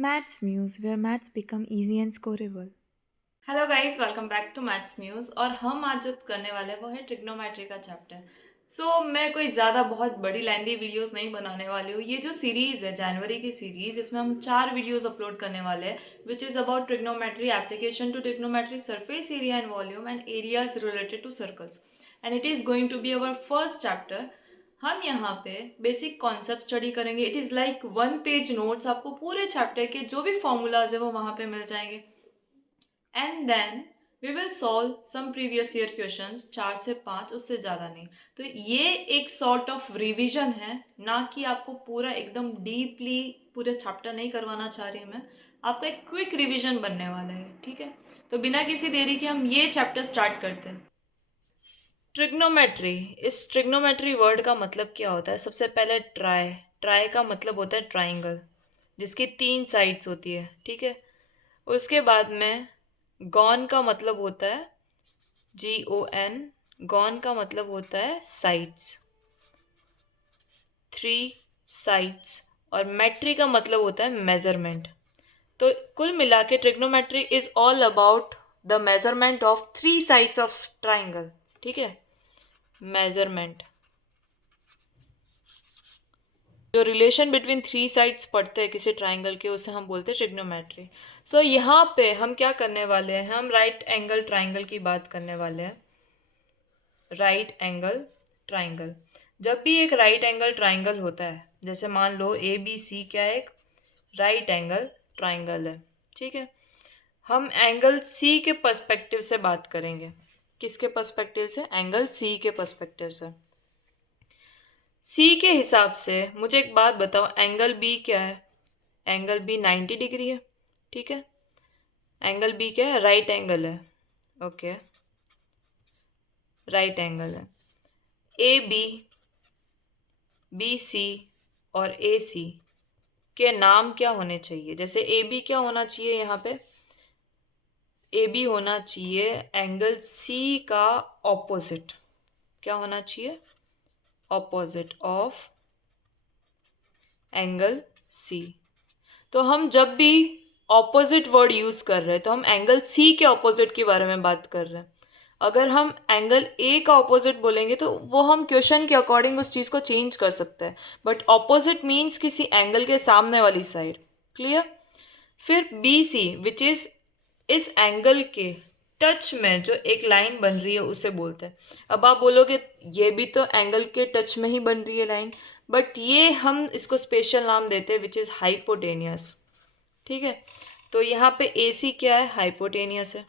Maths Muse, where maths become easy and scoreable. Hello guys, welcome back to maths muse. और हम आज जो करने वाले हैं वो है ट्रिग्नोमेट्री का चैप्टर। मैं कोई ज़्यादा बहुत बड़ी लेंदी वीडियोस नहीं बनाने वाली हूँ। ये जो सीरीज़ है जनवरी की सीरीज़, इसमें हम 4 वीडियोस अपलोड करने वाले हैं, which is about trigonometry, application to trigonometry, surface area and volume and areas related to circles, and it is going to be our first chapter. हम यहाँ पे बेसिक कॉन्सेप्ट स्टडी करेंगे। It is like 1 page notes, आपको पूरे chapter के जो भी formulas है वो वहाँ पे मिल जाएंगे। And then we will solve some previous year questions, 4 से 5, उससे ज़्यादा नहीं। तो ये एक सॉर्ट ऑफ रिवीजन है, ना कि आपको पूरा एकदम डीपली पूरे चैप्टर नहीं करवाना चाह रही मैं। आपका एक क्विक रिवीजन बनने वाला है, ठीक है। तो बिना किसी देरी के हम ये चैप्टर स्टार्ट करते हैं। ट्रिग्नोमेट्री, इस ट्रिग्नोमेट्री वर्ड का मतलब क्या होता है? सबसे पहले ट्राई, ट्राई का मतलब होता है ट्राइंगल, जिसकी 3 साइड्स होती है, ठीक है। उसके बाद में गॉन का मतलब होता है GON, गॉन का मतलब होता है साइड्स, 3 साइड्स। और मेट्री का मतलब होता है मेजरमेंट। तो कुल मिला के trigonometry is all about the measurement of 3 sides of triangle, ठीक है। मेजरमेंट, जो रिलेशन बिटवीन 3 साइड्स पढ़ते हैं किसी ट्राइंगल के, उसे हम बोलते हैं ट्रिग्नोमेट्री। यहाँ पे हम क्या करने वाले हैं, हम राइट एंगल ट्राइंगल की बात करने वाले हैं। राइट एंगल ट्राइंगल, जब भी एक राइट एंगल ट्राइंगल होता है, जैसे मान लो ABC क्या है, एक राइट एंगल ट्राइंगल है, ठीक है। हम एंगल C के पर्सपेक्टिव से बात करेंगे। किसके पर्सपेक्टिव से? एंगल C के पर्सपेक्टिव से। C के हिसाब से मुझे एक बात बताओ, एंगल B क्या है? एंगल B 90 डिग्री है, ठीक है। एंगल B क्या है? राइट एंगल है, ओके, राइट एंगल है। AB, BC और AC के नाम क्या होने चाहिए? जैसे AB क्या होना चाहिए यहाँ पे? AB होना चाहिए एंगल C का ऑपोजिट। क्या होना चाहिए? Opposite of angle C। तो हम जब भी ऑपोजिट वर्ड यूज़ कर रहे हैं तो हम एंगल C के ऑपोजिट के बारे में बात कर रहे हैं। अगर हम एंगल A का ऑपोजिट बोलेंगे तो वो हम क्वेश्चन के अकॉर्डिंग उस चीज़ को चेंज कर सकते हैं, बट ऑपोजिट मीन्स किसी एंगल के सामने वाली साइड। क्लियर? फिर BC विच इज़ इस एंगल के टच में जो एक लाइन बन रही है उसे बोलते हैं। अब आप बोलोगे ये भी तो एंगल के टच में ही बन रही है लाइन, बट ये हम इसको स्पेशल नाम देते हैं विच इज़ हाइपोटेनियस, ठीक है। तो यहाँ पे AC क्या है? हाइपोटेनियस है।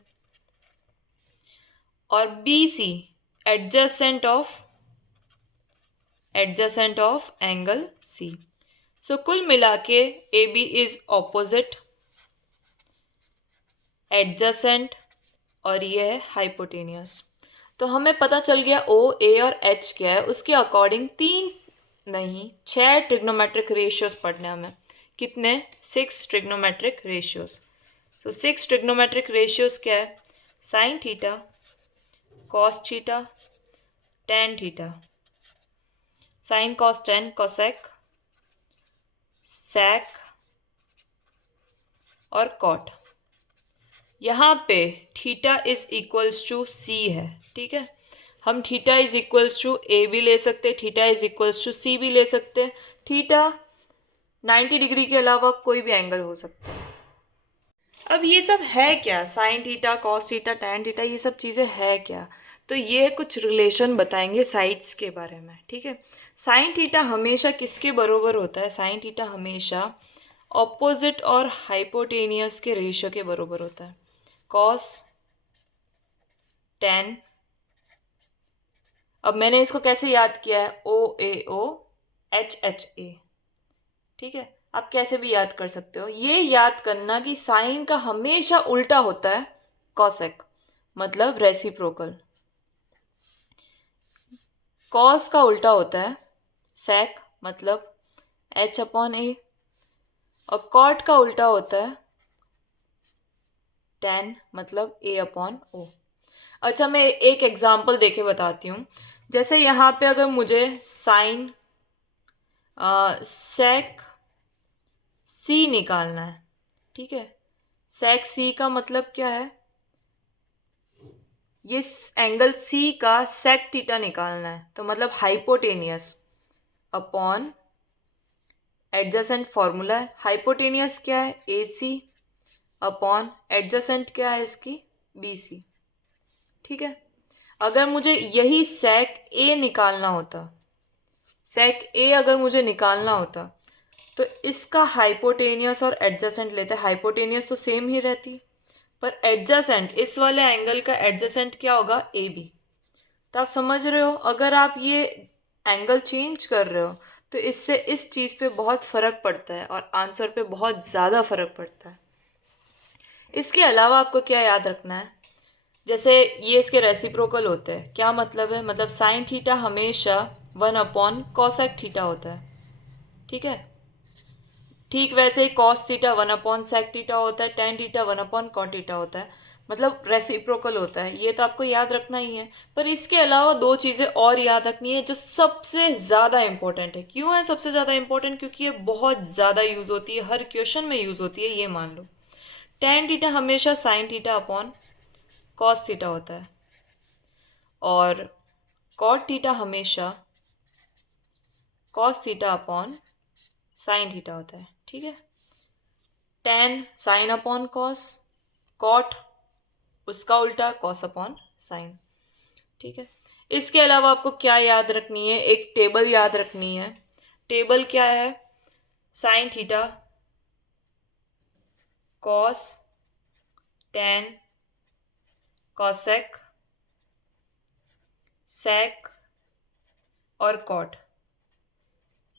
और BC adjacent of angle C। कुल मिला के AB इज ऑपोजिट, एडजेसेंट और ये है हाइपोटेनियस। तो हमें पता चल गया O, A और H क्या है। उसके अकॉर्डिंग 6 ट्रिग्नोमेट्रिक रेशियोज पढ़ने हमें। कितने? 6 ट्रिग्नोमेट्रिक रेशियोज। 6 ट्रिग्नोमेट्रिक रेशियोज क्या है? Sine theta, cos theta, tan theta, sine cos tan, cosec, sec और कॉट। यहाँ पे theta is equals to C है, ठीक है। हम theta is equals to A भी ले सकते, theta is equals to C भी ले सकते। थीटा 90 डिग्री के अलावा कोई भी एंगल हो सकता है। अब ये सब है क्या? Sign theta, cos theta, tan theta, ये सब चीज़ें है क्या? तो ये कुछ रिलेशन बताएंगे साइड्स के बारे में, ठीक है। साइन थीटा हमेशा किसके बरोबर होता है? साइन थीटा हमेशा ऑपोजिट और हाइपोटेनियस के रेशियो के बरोबर होता है। कॉस टेन, अब मैंने इसको कैसे याद किया है? OAO HHA, ठीक है। आप कैसे भी याद कर सकते हो। ये याद करना कि साइन का हमेशा उल्टा होता है कॉसेक, मतलब रेसिप्रोकल। कॉस का उल्टा होता है सेक, मतलब H/A। और कॉट का उल्टा होता है टेन, मतलब A/O। अच्छा, मैं एक एग्जांपल देके बताती हूँ। जैसे यहाँ पे अगर मुझे सेक C निकालना है, ठीक है। सेक सी का मतलब क्या है, ये एंगल सी का सेक थीटा निकालना है, तो मतलब हाइपोटेनियस अपॉन एडजेसेंट फॉर्मूला है। हाइपोटेनियस क्या है, ए सी अपॉन एडजेसेंट क्या है इसकी, बी सी। ठीक है। अगर मुझे यही सेक ए निकालना होता, सेक ए अगर मुझे निकालना होता, तो इसका हाइपोटेनियस और एडजेसेंट लेते। हाइपोटेनियस तो सेम ही रहती, पर एडजेसेंट, इस वाले एंगल का एडजेसेंट क्या होगा, ए बी। तो आप समझ रहे हो, अगर आप ये एंगल चेंज कर रहे हो तो इससे इस चीज़ पे बहुत फ़र्क पड़ता है और आंसर पे बहुत ज़्यादा फ़र्क पड़ता है। इसके अलावा आपको क्या याद रखना है, जैसे ये इसके रेसिप्रोकल होते हैं। क्या मतलब है, मतलब साइन थीटा हमेशा 1 कॉसेक थीटा होता है। ठीक है। ठीक वैसे ही कॉस थीटा 1 सेक थीटा होता है, टेन थीटा 1 थीटा होता है, मतलब रेसिप्रोकल होता है। ये तो आपको याद रखना ही है। पर इसके अलावा दो चीज़ें और याद रखनी है जो सबसे ज़्यादा इंपॉर्टेंट है। क्यों है सबसे ज़्यादा इंपॉर्टेंट, क्योंकि ये बहुत ज़्यादा यूज़ होती है, हर क्वेश्चन में यूज़ होती है। ये मान लो टेन थीटा हमेशा sine theta upon cos theta होता है, और कॉट थीटा हमेशा cos theta upon sine theta होता है। ठीक है। Tan sine upon cos, cot उसका उल्टा कॉस अपॉन साइन। ठीक है। इसके अलावा आपको क्या याद रखनी है, एक टेबल याद रखनी है। टेबल क्या है, sine theta cos tan cosec sec और कॉट,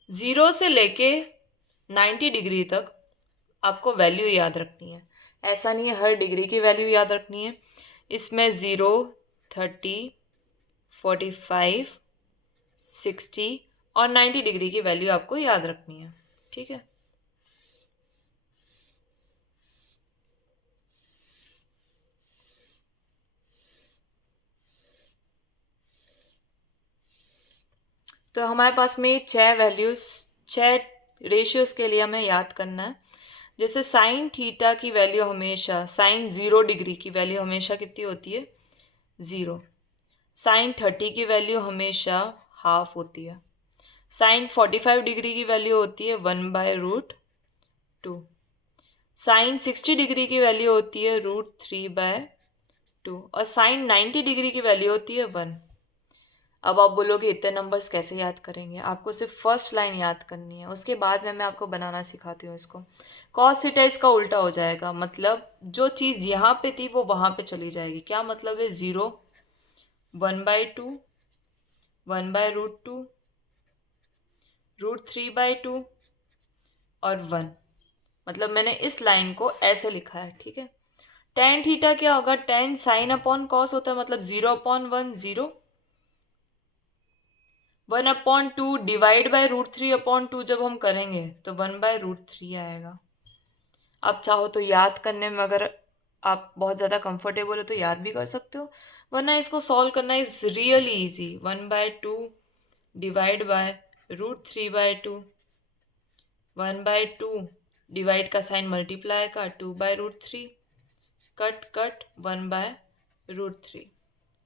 0 से लेके 90 डिग्री तक आपको वैल्यू याद रखनी है। ऐसा नहीं है हर डिग्री की वैल्यू याद रखनी है। इसमें 0, 30, 45, 60 और 90 डिग्री की वैल्यू आपको याद रखनी है। ठीक है। तो हमारे पास में 6 वैल्यूज, 6 रेशियोज के लिए हमें याद करना है। जैसे साइन थीटा की वैल्यू हमेशा, साइन 0 डिग्री की वैल्यू हमेशा कितनी होती है, 0। साइन 30 की वैल्यू हमेशा हाफ होती है। साइन 45 डिग्री की वैल्यू होती है 1/√2। साइन 60 डिग्री की वैल्यू होती है √3/2, और साइन 90 डिग्री की वैल्यू होती है 1। अब आप बोलोगे इतने नंबर्स कैसे याद करेंगे, आपको सिर्फ फर्स्ट लाइन याद करनी है, उसके बाद में मैं आपको बनाना सिखाती हूँ इसको। कॉस थीटा इसका उल्टा हो जाएगा, मतलब जो चीज़ यहाँ पे थी वो वहाँ पे चली जाएगी। क्या मतलब है, 0, 1/2, 1/√2, √3/2 और 1। मतलब मैंने इस लाइन को ऐसे लिखा है। ठीक है। टेन थीटा क्या होगा, टेन साइन अपॉन कॉस होता है, मतलब 0/1 0, 1/2 डिवाइड बाय √3/2 जब हम करेंगे तो 1/√3 आएगा। आप चाहो तो याद करने में, अगर आप बहुत ज़्यादा कंफर्टेबल हो तो याद भी कर सकते हो, वरना इसको सॉल्व करना is really easy. 1/2 divide by √3/2, 1/2 divide का साइन मल्टीप्लाई का 2/√3, कट कट 1/√3।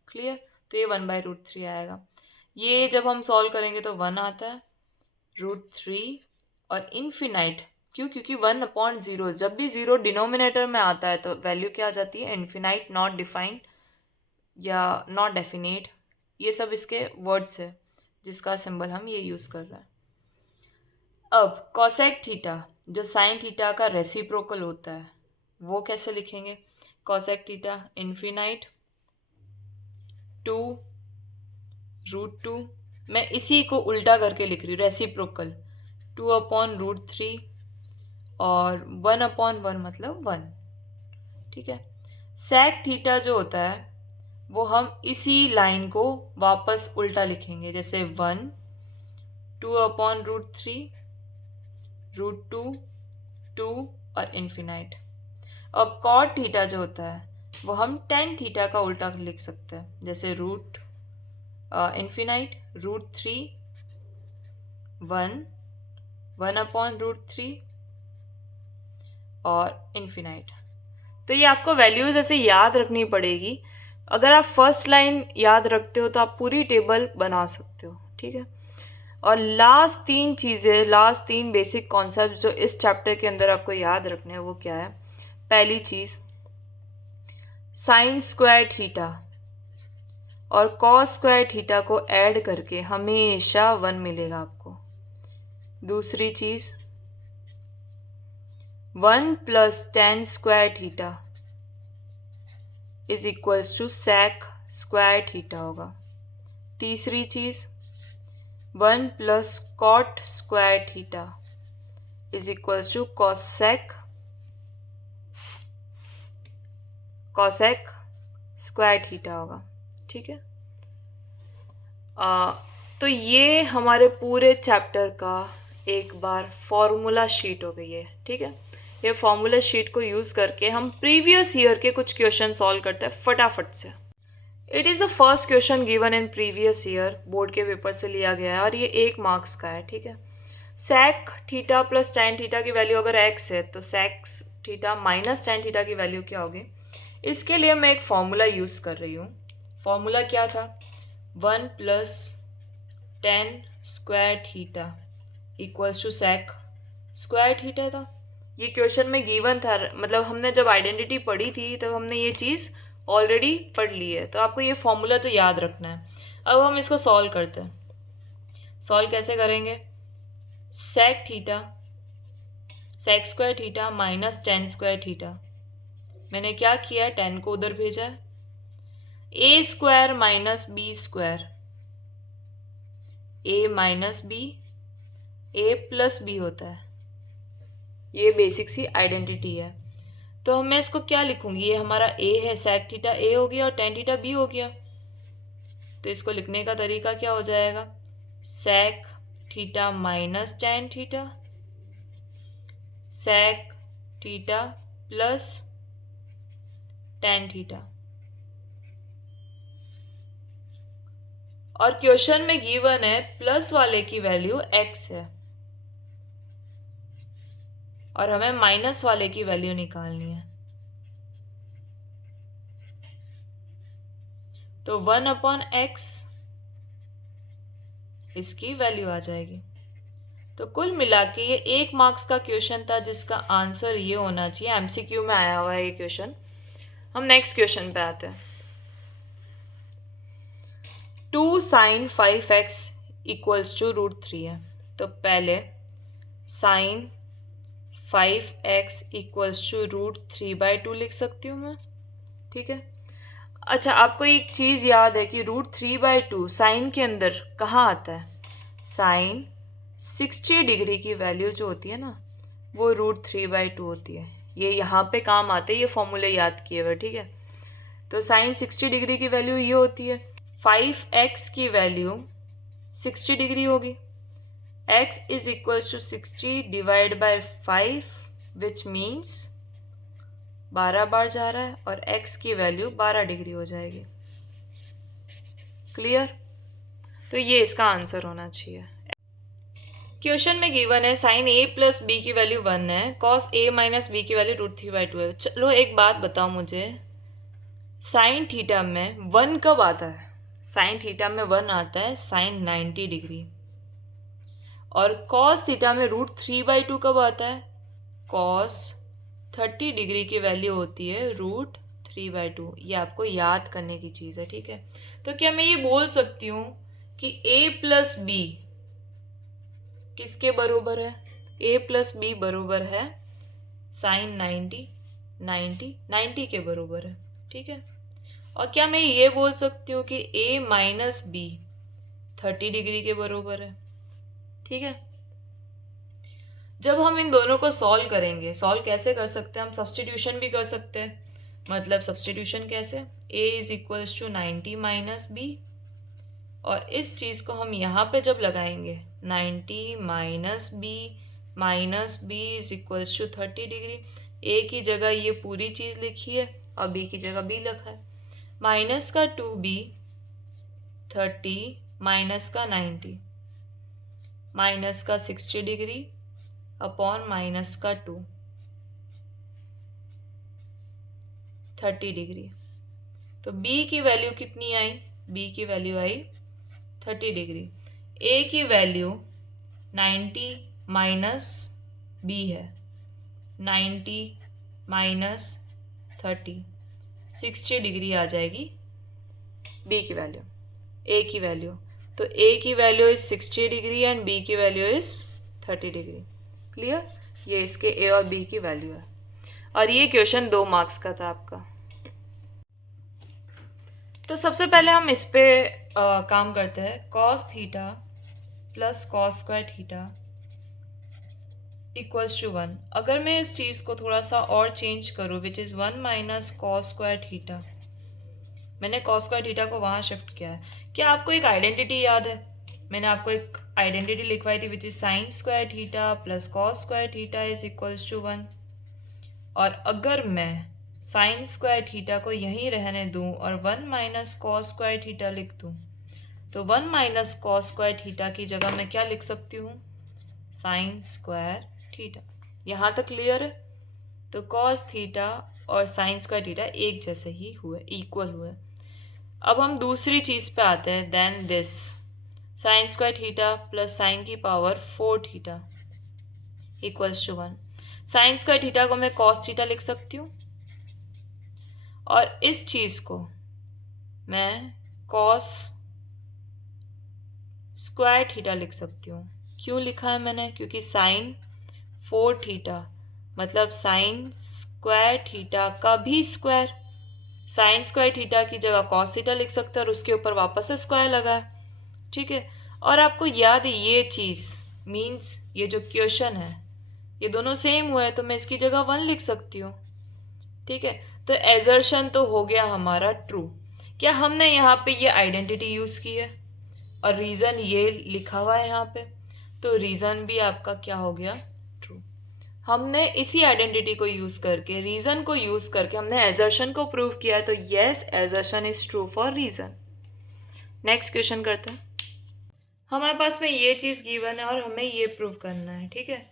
क्लियर। तो ये 1/√3 आएगा। ये जब हम सॉल्व करेंगे तो 1 आता है, √3 और इन्फिनाइट। क्यों, क्योंकि 1/0, जब भी 0 डिनोमिनेटर में आता है तो वैल्यू क्या आ जाती है, इन्फिनाइट, नॉट डिफाइंड या नॉट डेफिनेट। ये सब इसके वर्ड्स है जिसका सिंबल हम ये यूज़ कर रहे हैं। अब कॉसेक थीटा जो साइन थीटा का रेसिप्रोकल होता है वो कैसे लिखेंगे। कॉसेक थीटा इन्फिनाइट 2√2, मैं इसी को उल्टा करके लिख रही हूँ, रेसिप्रोकल 2/√3 और 1/1 मतलब 1। ठीक है। सेक थीटा जो होता है वो हम इसी लाइन को वापस उल्टा लिखेंगे, जैसे 1, 2/√3, √2, 2 और इन्फिनाइट। अब कॉट थीटा जो होता है वो हम टेन थीटा का उल्टा लिख सकते हैं, जैसे रूट इन्फिनाइट √3, 1, 1/√3 और इन्फिनाइट। तो ये आपको वैल्यूज़ ऐसे याद रखनी पड़ेगी। अगर आप फर्स्ट लाइन याद रखते हो तो आप पूरी टेबल बना सकते हो, ठीक है। और लास्ट 3 चीज़ें, लास्ट 3 बेसिक कॉन्सेप्ट जो इस चैप्टर के अंदर आपको याद रखने हैं वो क्या है। पहली चीज़, साइन स्क्वायर थीटा और कॉस स्क्वायर थीटा को ऐड करके हमेशा 1 मिलेगा आपको। दूसरी चीज़, 1 plus tan square theta is equals to sec square theta होगा। तीसरी चीज़, 1 plus cot square theta is equals to cosec square theta होगा, ठीक है। तो ये हमारे पूरे चैप्टर का एक बार फॉर्मूला शीट हो गई है, ठीक है। ये फॉर्मूला शीट को यूज़ करके हम प्रीवियस ईयर के कुछ क्वेश्चन सॉल्व करते हैं फटाफट से। It is the first question given in previous year, board के पेपर से लिया गया है और ये 1 मार्क्स का है, ठीक है। Sec theta plus tan theta की वैल्यू अगर x है तो sec theta minus tan theta की वैल्यू क्या होगी। इसके लिए मैं एक फॉर्मूला यूज़ कर रही हूँ। फॉर्मूला क्या था, 1 plus tan square theta equals to sec square theta था। ये क्वेश्चन में गिवन था, मतलब हमने जब आइडेंटिटी पढ़ी थी तब हमने ये चीज़ ऑलरेडी पढ़ ली है, तो आपको ये फॉर्मूला तो याद रखना है। अब हम इसको सॉल्व करते हैं। सॉल्व कैसे करेंगे, sec theta sec square theta minus tan square theta, मैंने क्या किया, 10 को उधर भेजा है। A square minus B square, A minus B A plus B होता है, ये बेसिक सी आइडेंटिटी है। तो मैं इसको क्या लिखूंगी, ये हमारा ए है, सेक थीटा ए हो गया और टेन थीटा बी हो गया। तो इसको लिखने का तरीका क्या हो जाएगा, sec theta minus tan theta sec theta plus tan theta. और क्वेश्चन में गिवन है प्लस वाले की वैल्यू x है और हमें माइनस वाले की वैल्यू निकालनी है। तो 1/x इसकी वैल्यू आ जाएगी। तो कुल मिला के ये 1 मार्क्स का क्वेश्चन था जिसका आंसर ये होना चाहिए। एमसीक्यू में आया हुआ है ये क्वेश्चन। हम नेक्स्ट क्वेश्चन पे आते हैं। 2 sin 5x इक्वल्स टू √3 है। तो पहले साइन 5x इक्वल्स टू √3/2 लिख सकती हूँ मैं, ठीक है। अच्छा, आपको एक चीज़ याद है कि √3/2 साइन के अंदर कहाँ आता है, साइन 60 डिग्री की वैल्यू जो होती है ना वो √3/2 होती है। ये यहाँ पे काम आते हैं, ये फॉर्मूले याद किए हुए, ठीक है। तो साइन 60 डिग्री की वैल्यू ये होती है, 5x की वैल्यू 60 डिग्री होगी। x is equals to 60 divide by 5 which means 12 बार जा रहा है और x की वैल्यू 12 डिग्री हो जाएगी। क्लियर, तो ये इसका आंसर होना चाहिए। क्वेश्चन में गिवन है साइन a प्लस बी की वैल्यू 1 है, कॉस a माइनस बी की वैल्यू √3/2 है। चलो एक बात बताओ मुझे, साइन थीटा में 1 कब आता है, साइन थीटा में 1 आता है साइन 90 डिग्री, और कॉस थीटा में √3/2 कब आता है, कॉस 30 डिग्री की वैल्यू होती है √3/2। ये आपको याद करने की चीज़ है, ठीक है। तो क्या मैं ये बोल सकती हूँ कि a प्लस बी किसके बरोबर है, a प्लस बी बरोबर है साइन 90 के बरोबर है, ठीक है। और क्या मैं ये बोल सकती हूँ कि a माइनस बी 30 डिग्री के बरोबर है, ठीक है। जब हम इन दोनों को सॉल्व करेंगे, सॉल्व कैसे कर सकते हैं, हम सब्स्टिट्यूशन भी कर सकते हैं। मतलब सब्स्टिट्यूशन कैसे, a is equals to 90 minus B, और इस चीज़ को हम यहाँ पे जब लगाएंगे 90 minus B is equals to 30 degree. a की जगह ये पूरी चीज़ लिखी है और b की जगह b लिखा है। माइनस का 2b 30 माइनस का 90 माइनस का 60 डिग्री अपॉन माइनस का 2, 30 डिग्री। तो B की वैल्यू कितनी आई? B की वैल्यू आई 30 डिग्री। A की वैल्यू 90 माइनस B है, 90 माइनस 30, 60 डिग्री आ जाएगी B की वैल्यू, A की वैल्यू। तो A की value is 60 degree and B की वैल्यू इज 30 डिग्री। क्लियर? ये इसके A और B की वैल्यू है और ये क्वेश्चन 2 मार्क्स का था आपका। तो सबसे पहले हम इस पे काम करते हैं। cos theta plus cos square theta equals to 1। अगर मैं इस चीज़ को थोड़ा सा और चेंज करूँ, which is 1 minus cos square theta, मैंने cos स्क्वायर थीटा को वहाँ शिफ्ट किया है। क्या आपको एक आइडेंटिटी याद है? मैंने आपको एक आइडेंटिटी लिखवाई थी, which is sine square theta plus cos square theta is equals to 1। और अगर मैं साइन स्क्वायर थीटा को यहीं रहने दूं और 1 माइनस कॉस स्क्वायर थीटा लिख दूं, तो 1 माइनस कॉस स्क्वायर थीटा की जगह मैं क्या लिख सकती हूँ? Sign square theta. यहाँ तक क्लियर है? तो कॉस थीटा और साइन स्क्वायर थीटा एक जैसे ही हुए, इक्वल हुए। अब हम दूसरी चीज़ पे आते हैं। Then this sine square theta plus sine की power 4 theta equals to 1। Sine square theta को मैं कॉस थीटा लिख सकती हूँ और इस चीज़ को मैं कॉस स्क्वायर थीटा लिख सकती हूँ। क्यों लिखा है मैंने? क्योंकि साइन 4 थीटा मतलब साइन स्क्वायर थीटा का भी स्क्वायर। साइन स्क्वायर थीटा की जगह कॉस थीटा लिख सकते हैं और उसके ऊपर वापस से स्क्वायर लगा है। ठीक है? और आपको याद है ये चीज़ मीन्स ये जो क्वेश्चन है ये दोनों सेम हुए, तो मैं इसकी जगह 1 लिख सकती हूँ। ठीक है? तो एजर्शन तो हो गया हमारा ट्रू। क्या हमने यहाँ पे ये आइडेंटिटी यूज़ की है और रीज़न ये लिखा हुआ है यहाँ पे, तो रीज़न भी आपका क्या हो गया? ट्रू। हमने इसी आइडेंटिटी को यूज़ करके, रीज़न को यूज़ करके हमने एजर्शन को प्रूव किया है, तो yes assertion is true for reason. Next question करते हैं। हमारे पास में ये चीज़ गिवन है और हमें ये प्रूव करना है। ठीक है?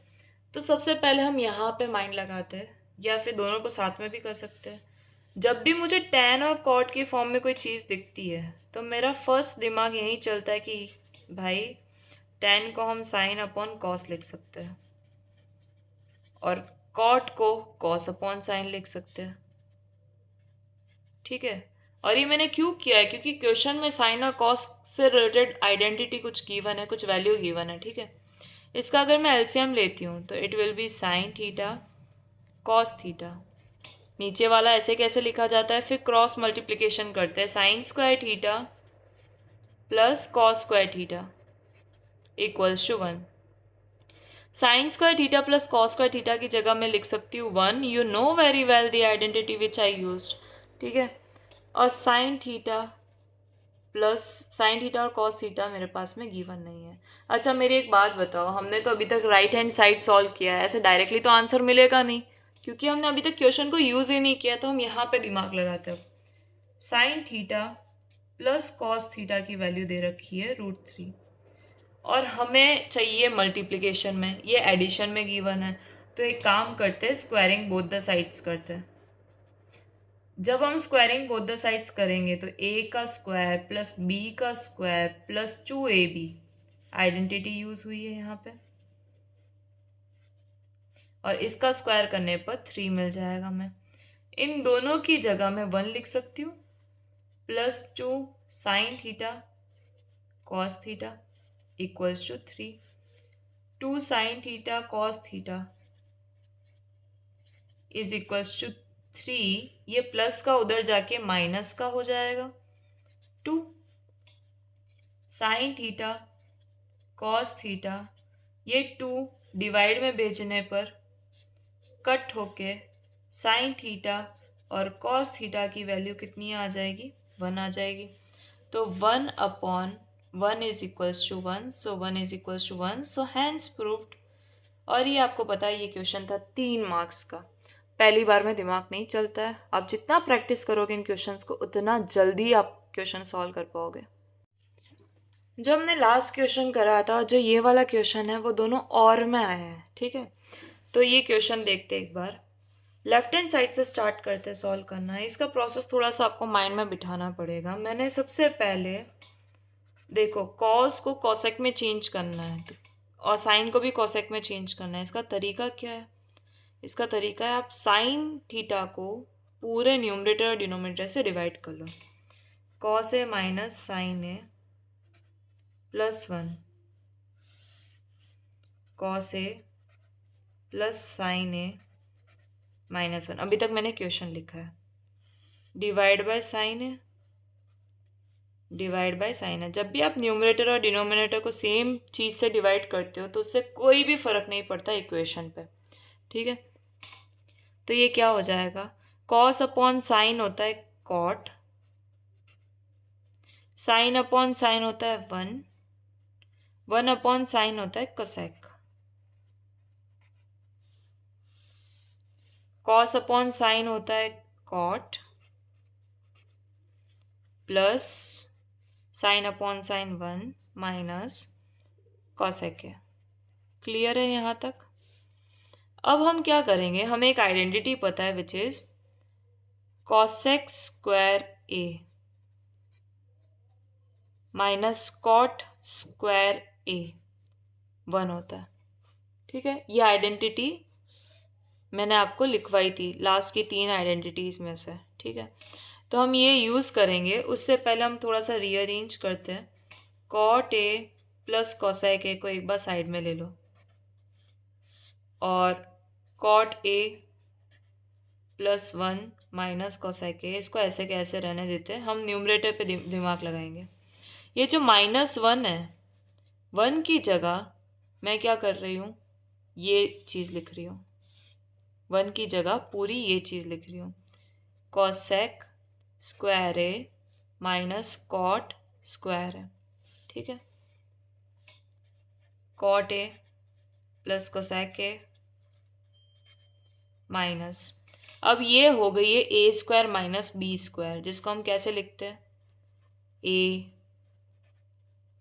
तो सबसे पहले हम यहाँ पे माइंड लगाते हैं, या फिर दोनों को साथ में भी कर सकते हैं। जब भी मुझे tan और cot की फॉर्म में कोई चीज़ दिखती है तो मेरा फर्स्ट दिमाग यही चलता है कि भाई tan को हम sin अपॉन cos लिख सकते हैं और cot को cos अपॉन sin लिख सकते हैं। ठीक है? और ये मैंने क्यों किया है? क्योंकि क्वेश्चन में sin और cos से रिलेटेड आइडेंटिटी कुछ गिवन है, कुछ वैल्यू गिवन है। ठीक है? इसका अगर मैं एलसीएम लेती हूँ तो it will be sign theta cos theta. नीचे वाला ऐसे कैसे लिखा जाता है? फिर क्रॉस मल्टीप्लिकेशन करते हैं। Sine square theta plus cos square theta equals to 1। Sine square theta plus cos square theta की जगह मैं लिख सकती हूँ 1। You know very well the identity which I used. ठीक है? और sine theta plus sine theta और कॉस थीटा मेरे पास में गिवन नहीं है। अच्छा मेरी एक बात बताओ, हमने तो अभी तक राइट हैंड साइड सॉल्व किया है, ऐसे डायरेक्टली तो आंसर मिलेगा नहीं क्योंकि हमने अभी तक क्वेश्चन को यूज़ ही नहीं किया। तो हम यहाँ पे दिमाग लगाते हैं। Sign theta plus cos theta की वैल्यू दे रखी है √3 और हमें चाहिए मल्टीप्लिकेशन में, ये एडिशन में गिवन है। तो एक काम करते हैं, स्क्वायरिंग बोथ द साइड्स करते हैं। जब हम स्क्वायरिंग बोथ द साइड्स करेंगे तो a का स्क्वायर प्लस b का square plus 2ab identity use हुई है यहाँ पे, और इसका स्क्वायर करने पर 3 मिल जाएगा। मैं इन दोनों की जगह में 1 लिख सकती हूँ plus 2 sine theta cos theta equals to 3। 2 sine theta cos theta is equals to 3। ये प्लस का उधर जाके माइनस का हो जाएगा। 2 साइन थीटा कॉस थीटा, ये 2 डिवाइड में भेजने पर कट होके साइन थीटा और कॉस थीटा की वैल्यू कितनी आ जाएगी? 1 आ जाएगी। तो 1 upon 1 is equals to 1, so 1 is equals to 1, so hence proved. और ये आपको पता है ये क्वेश्चन था 3 मार्क्स का। पहली बार में दिमाग नहीं चलता है, आप जितना प्रैक्टिस करोगे इन क्वेश्चंस को उतना जल्दी आप क्वेश्चन सॉल्व कर पाओगे। जो हमने लास्ट क्वेश्चन करा था, जो ये वाला क्वेश्चन है, वो दोनों और में आए हैं। ठीक है? तो ये क्वेश्चन देखते एक बार। लेफ्ट हैंड साइड से स्टार्ट करते हैं सॉल्व करना। इसका प्रोसेस थोड़ा सा आपको माइंड में बिठाना पड़ेगा। मैंने सबसे पहले देखो कॉस को कॉसेक में चेंज करना है और साइन को भी कॉसेक में चेंज करना है। इसका तरीका क्या है? इसका तरीका है आप साइन थीटा को पूरे न्यूमरेटर और डिनोमिनेटर से डिवाइड कर लो। Cos A minus sign A plus 1 cos A plus sign A minus 1। अभी तक मैंने क्वेश्चन लिखा है। Divide by sine A divide by sine है। जब भी आप न्यूमरेटर और डिनोमिनेटर को सेम चीज़ से डिवाइड करते हो तो उससे कोई भी फर्क नहीं पड़ता इक्वेशन पे। ठीक है, तो ये क्या हो जाएगा? कॉस अपॉन साइन होता है कॉट, साइन अपॉन साइन होता है 1, 1 अपॉन साइन होता है कोसेक। कॉस अपॉन साइन होता है cot plus sine upon sine 1 minus cosec है। क्लियर है यहाँ तक? अब हम क्या करेंगे, हमें एक आइडेंटिटी पता है which is cosec square A minus cot square A 1 होता है। ठीक है, ये आइडेंटिटी मैंने आपको लिखवाई थी लास्ट की 3 आइडेंटिटीज में से। ठीक है, तो हम ये यूज़ करेंगे। उससे पहले हम थोड़ा सा रीअरेंज करते हैं। Cot A plus cosec A को एक बार साइड में ले लो और cot A plus 1 minus cosec A, इसको ऐसे के ऐसे रहने देते हैं। हम न्यूमरेटर पे दिमाग लगाएंगे। ये जो -1 है, 1 की जगह मैं क्या कर रही हूँ, ये चीज़ लिख रही हूँ। 1 की जगह पूरी ये चीज़ लिख रही हूँ। Cosec square A minus cot square है। ठीक है, cot A plus cosec A minus, अब ये हो गई है A square minus B square, जिसको हम कैसे लिखते हैं? A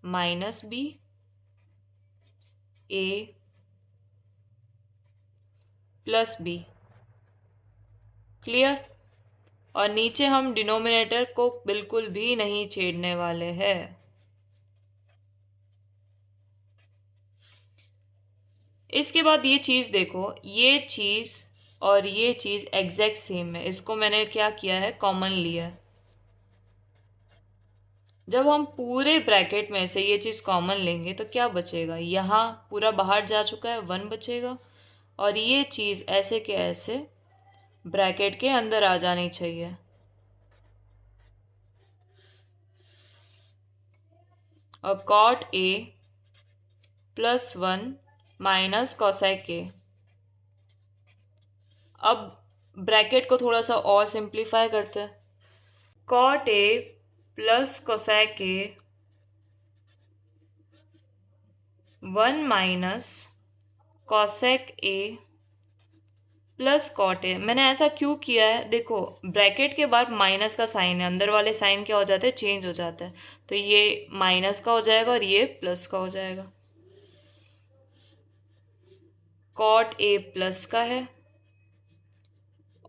minus B A plus B. Clear? और नीचे हम डिनोमिनेटर को बिल्कुल भी नहीं छेड़ने वाले हैं। इसके बाद ये चीज़ देखो, ये चीज़ और ये चीज़ एग्जैक्ट सेम है। इसको मैंने क्या किया है, कॉमन लिया है। जब हम पूरे ब्रैकेट में से ये चीज़ कॉमन लेंगे तो क्या बचेगा? यहाँ पूरा बाहर जा चुका है, 1 बचेगा और ये चीज़ ऐसे के ऐसे ब्रैकेट के अंदर आ जानी चाहिए। और cot A plus 1 minus cosec A. अब ब्रैकेट को थोड़ा सा और सिंप्लीफाई करते हैं। Cot A plus cosec A 1 minus cosec A plus cot A. मैंने ऐसा क्यों किया है? देखो ब्रैकेट के बाद माइनस का साइन है, अंदर वाले साइन क्या हो जाते हैं, चेंज हो जाता है। तो ये माइनस का हो जाएगा और ये प्लस का हो जाएगा। कॉट ए प्लस का है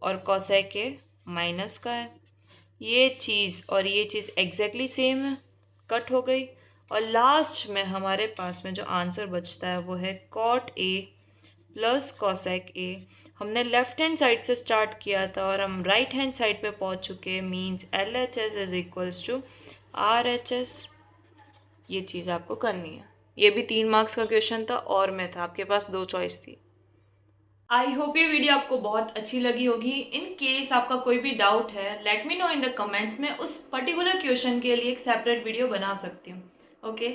और कॉसेक ए माइनस का है। ये चीज़ और ये चीज़ एग्जैक्टली सेम है, कट हो गई। और लास्ट में हमारे पास में जो आंसर बचता है वो है cot A plus cosec A. हमने लेफ्ट हैंड साइड से स्टार्ट किया था और हम राइट हैंड साइड पे पहुंच चुके हैं। Means LHS is equals to RHS। ये चीज़ आपको करनी है। ये भी 3 मार्क्स का क्वेश्चन था और मैं था, आपके पास 2 चॉइस थी। आई होप ये वीडियो आपको बहुत अच्छी लगी होगी। इन केस आपका कोई भी डाउट है, let me know in the comments में। उस पर्टिकुलर क्वेश्चन के लिए एक सेपरेट वीडियो बना सकती हूँ। ओके,